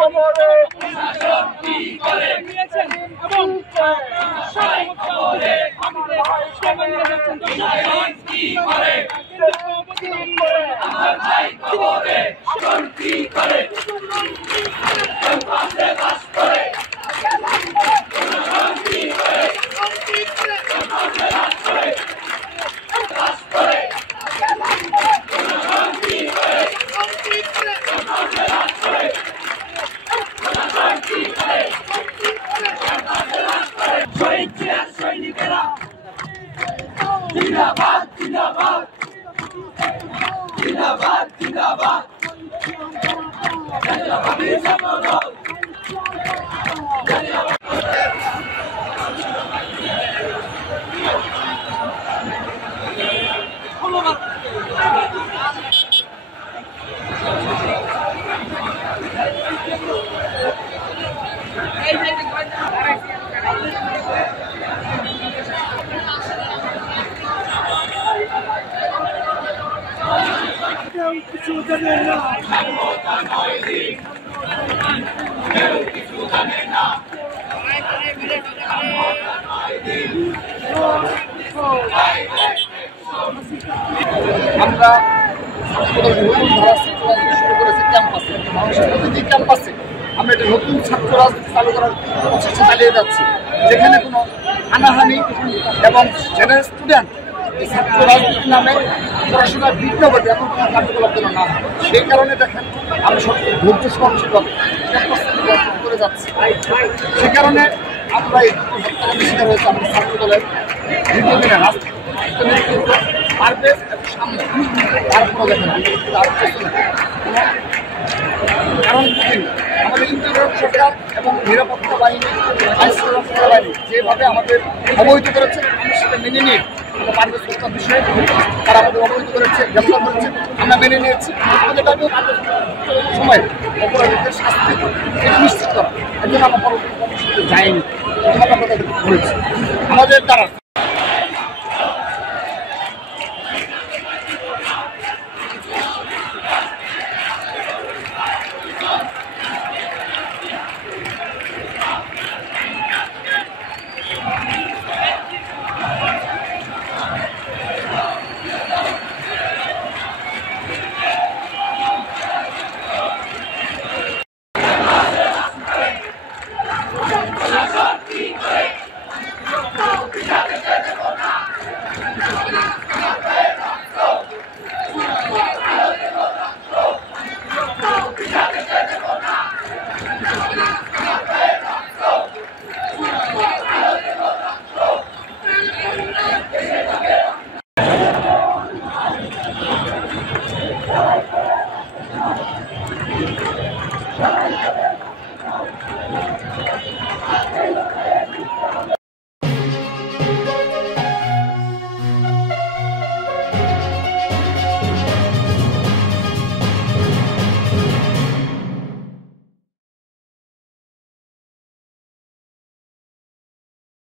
খবরে জিন্দাবাদ জিন্দাবাদ জিন্দাবাদ জিন্দাবাদ জাতীয়তাবাদী ছাত্রদল কিছু জানে না আমরা শুরু করেছি ক্যাম্পাসে মানুষের প্রতিটি ক্যাম্পাসে আমরা একটা নতুন ছাত্র রাজনীতি চালু করার প্রচেষ্টা চালিয়ে যাচ্ছি, যেখানে কোনো হানাহানি এবং জেনারেল স্টুডেন্ট এই ছাত্র রাজনীতির নামে পড়াশোনার বিজ্ঞাপন এমন কোনো কার্যকলাপ যেন না হয়। সেই কারণে দেখেন আমরা সব ধৈর্য সহনশীলভাবে ক্যাম্পাস করে যাচ্ছি। সে কারণে আমরা এই হত্যাকাণ্ডের শিকার হয়েছে আমাদের ছাত্র দলের দীর্ঘদিনের রাজনীতি নেতৃত্ব পারবে সামনে তারপরে দেখেন কারণ আমাদের ইন্টারিয়র সরকার এবং নিরাপত্তা বাহিনী আইন সুরক্ষা বাহিনী যেভাবে আমাদের অবহিত করেছে আমরা সেটা মেনে নিয়ে পারভেজ হত্যার বিষয়ে তারা আমাদের অবহিত করেছে, গ্রেপ্তার করেছে, আমরা মেনে নিয়েছি। আমাদের দাবিও সময় অপরাধীদের শাস্তি এটা নিশ্চিত করা, এর জন্য আমরা পরবর্তী কর্মসূচিতে যাইনি, আমরা তাদেরকে বলেছি আমাদের দ্বারা।